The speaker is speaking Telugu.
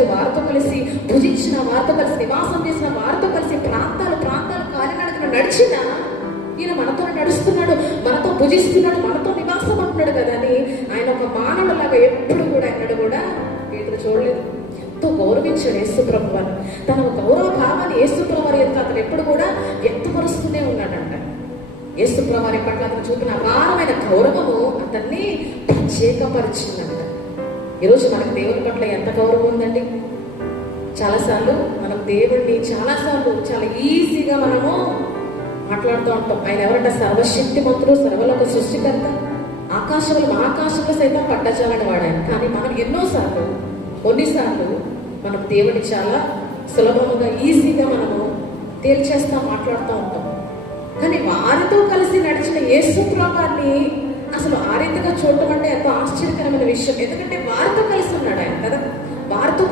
నడిచాడు, వారితో కలిసి భుజించిన, వారితో కలిసి నివాసం చేసిన, వారితో కలిసి ప్రాంతాలు కాలినడకన నడిచిన ఈయన మనతో నడుస్తున్నాడు, మనతో భుజిస్తున్నాడు, మనతో నివాసం అంటున్నాడు కదా అని ఆయన ఒక మానవులాగా ఎప్పుడు కూడా ఎన్నడూ కూడా పేతురు చూడలేదు. ఎంతో గౌరవించాడు యేసుప్రభు వారు. తన గౌరవ భావాన్ని యేసుప్రభు వారి యొక్క అతను ఎప్పుడు కూడా వ్యక్తపరుస్తూనే ఉన్నాడంట. యేసుప్రభు వారి పట్ల అతను చూపిన అపారమైన గౌరవము అతన్ని ప్రత్యేకపరిచిందంట. ఈరోజు మనకు దేవుని పట్ల ఎంత గౌరవం ఉందండి? చాలాసార్లు మనం దేవుణ్ణి చాలా ఈజీగా మనము మాట్లాడుతూ ఉంటాం. ఆయన ఎవరంటే సర్వశక్తిమంతుడు, సర్వలోక సృష్టికర్త, ఆకాశంలో సైతం పట్టచాలని వాడాను. కానీ మనం కొన్నిసార్లు మనం దేవుడిని చాలా సులభముగా ఈజీగా మనము తేల్చేస్తాం, మాట్లాడుతూ ఉంటాం. కానీ వారితో కలిసి నడిచిన యేసుప్రభుని అసలు ఆ రీతిగా చూడటం అంటే ఎంతో ఆశ్చర్యకరమైన విషయం. ఎందుకంటే వారితో కలిసి ఉన్నాడు ఆయన కదా, వారితో